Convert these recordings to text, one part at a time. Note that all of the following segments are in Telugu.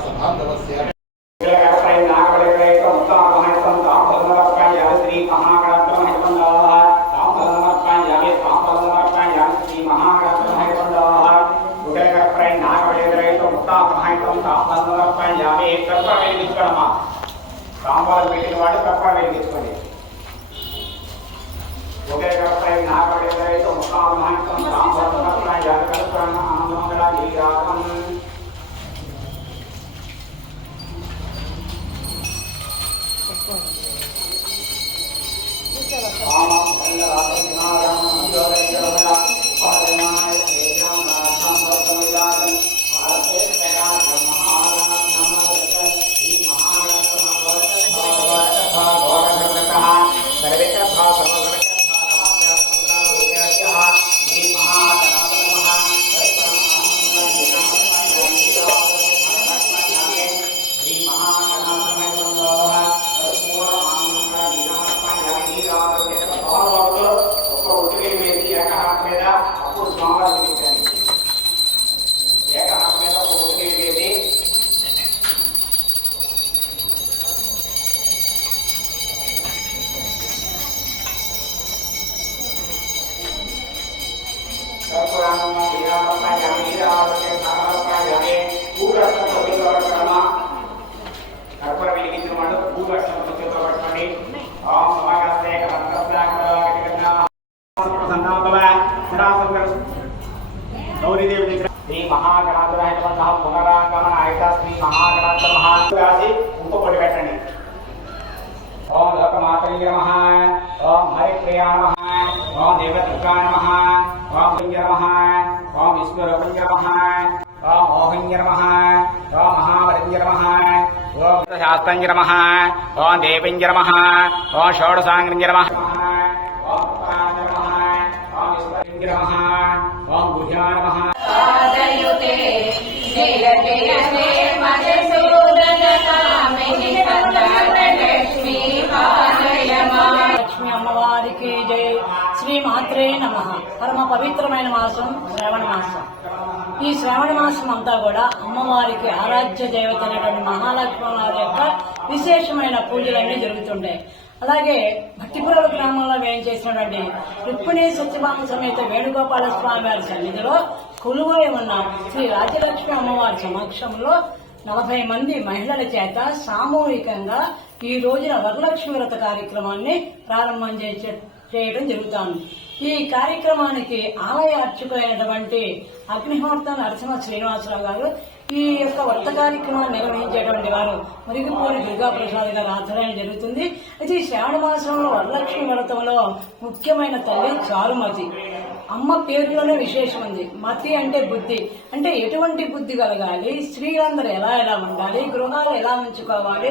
సభాంధవస్య సాంబార్ పెట్టిన వాడు తప్ప వెలిగించుకోండి ఒకే కప్పై నాగడైతే ముఖామహంతం శ్రీ మహాగణాధరాయ నమః పునరాగమనాయక శ్రీ మహాగణాధర మహా ఇంకొకటి పెట్టండి ఓం లోకమాతలింగ నమః ఓం హరిప్రియ నమః ఓం దేవదుర్గా నమః ఓం లింగ నమః ఓం విష్ణురూపంగ నమః ఓం మోహంగ నమః ఓం మహావలింగ నమః ఓం శాస్త్రంగ నమః ఓం దేవింగ నమః ఓం షోడశాంగ నమః ఓం పుత్రాంగ నమః పరమ పవిత్రమైన మాసం శ్రావణ మాసం. ఈ శ్రావణ మాసం అంతా కూడా అమ్మవారికి ఆరాధ్య దేవత అనేటువంటి మహాలక్ష్మి వారి యొక్క విశేషమైన పూజలన్నీ జరుగుతుంటాయి అలాగే భక్తిపురం గ్రామంలో మేము చేసినటువంటి రుక్మిణి సత్యభామ సమేత వేణుగోపాల స్వామి వారి సన్నిధిలో కొలువై ఉన్న శ్రీ రాజలక్ష్మి అమ్మవారి సమక్షంలో నలభై మంది మహిళల చేత సామూహికంగా ఈ రోజున వరలక్ష్మి వ్రత కార్యక్రమాన్ని ప్రారంభం చేసే- చేయడం జరుగుతోంది ఈ కార్యక్రమానికి ఆలయ అర్చకులైనటువంటి అగ్నిహోత్ర నరసింహ శ్రీనివాసరావు గారు ఈ యొక్క వర్త కార్యక్రమాన్ని నిర్వహించేటువంటి వారు మురిగిపోని దుర్గా ప్రసాద్ గారు ఆధ్వర్యం జరుగుతుంది. అయితే ఈ శ్రావణ మాసంలో వరలక్ష్మి వ్రతంలో ముఖ్యమైన తల్లి చారుమతి. అమ్మ పేరులోనే విశేషం ఉంది. మతి అంటే బుద్ధి. అంటే ఎటువంటి బుద్ధి కలగాలి? స్త్రీలందరూ ఎలా ఎలా ఉండాలి? గృహాలు ఎలా ఉంచుకోవాలి?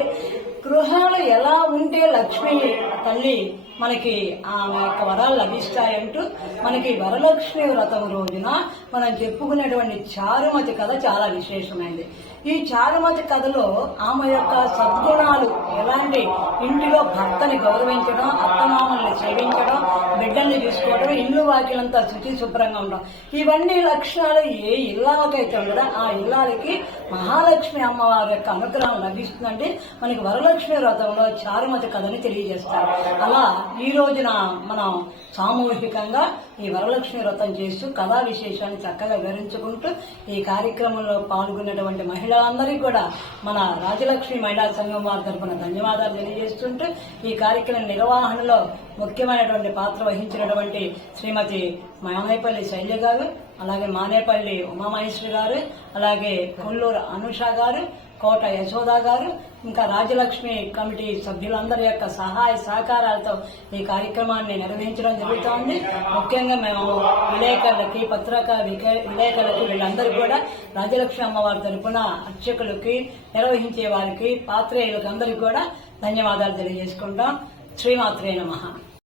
గృహాలు ఎలా ఉంటే లక్ష్మి తల్లి మనకి ఆమె యొక్క వరాలు లభిస్తాయంటూ మనకి వరలక్ష్మి వ్రతం రోజున మనం చెప్పుకునేటువంటి చారుమతి కథ చాలా విశేషమైంది. ఈ చారుమతి కథలో ఆమె యొక్క సద్గుణాలు ఎలాంటి? ఇంటిలో భర్తని గౌరవించడం అత్తమామల్ని సేవించడం బిడ్డల్ని చూసుకోవడం ఇల్లు వాకిలంతా శుచి శుభ్రంగా ఉండడం. ఇవన్నీ లక్షణాలు ఏ ఇల్లాలకైతే ఉండదో ఆ ఇల్లాలకి మహాలక్ష్మి అమ్మవారి యొక్క అనుగ్రహం లభిస్తుందంటే మనకి వరలక్ష్మి వ్రతంలో చారుమతి కథని తెలియజేస్తారు. అలా ఈ రోజున మనం సామూహికంగా ఈ వరలక్ష్మి వ్రతం చేస్తూ కళా విశేషాన్ని చక్కగా వివరించుకుంటూ ఈ కార్యక్రమంలో పాల్గొన్నటువంటి మహిళలందరికీ కూడా మన రాజలక్ష్మి మహిళా సంఘం వారి తరఫున ధన్యవాదాలు తెలియజేస్తుంటూ ఈ కార్యక్రమ నిర్వహణలో ముఖ్యమైనటువంటి పాత్ర వహించినటువంటి శ్రీమతి మానేపల్లి శైల్య గారు అలాగే మానేపల్లి ఉమామహేశ్వరి గారు అలాగే కొల్లూరు అనుష గారు కోట యశోద గారు ఇంకా రాజలక్ష్మి కమిటీ సభ్యులందరి యొక్క సహాయ సహకారాలతో ఈ కార్యక్రమాన్ని నిర్వహించడం జరుగుతోంది. ముఖ్యంగా మేము విలేకరులకి పత్రికా విలేకరులకి వీళ్ళందరూ కూడా రాజలక్ష్మి అమ్మవారి తరపున అర్చకులకి నిర్వహించే వారికి పాత్రేయులకు అందరికీ కూడా ధన్యవాదాలు తెలియజేసుకుంటాం. శ్రీమాత్రే నమః.